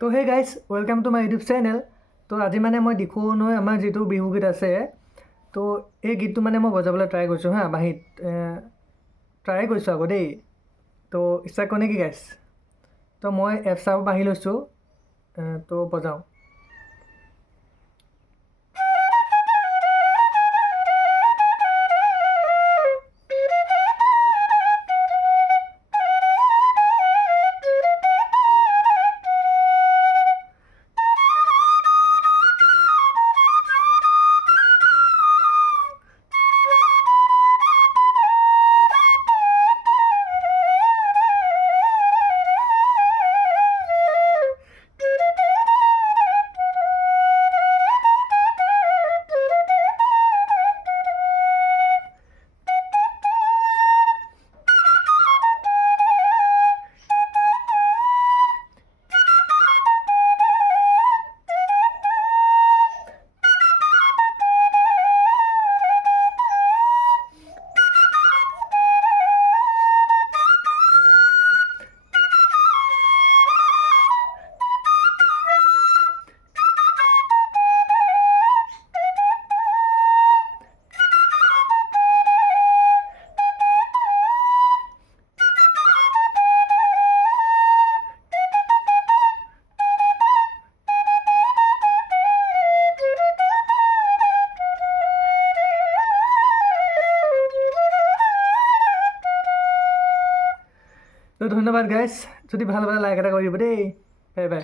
তো hey guys welcome to my YouTube channel. তো আজি মানে মই দিখৌ নৈ আমাৰ যিটো বিহু গীত আছে তো এই গীতটো মানে মই বজাবলৈ ট্ৰাই কৰিছোঁ হা বাঁহীত ট্ৰাই কৰিছোঁ আকৌ দেই। তো ষ্টাৰ্ট কৰোঁ নেকি গাইজ? তো মই এফ চাপ বাঢ়ি লৈছোঁ তো বজাওঁ। তো ধন্যবাদ গাইজ, যদি ভাল পালে লাইক এটা কৰি দিব দেই। Bye bye.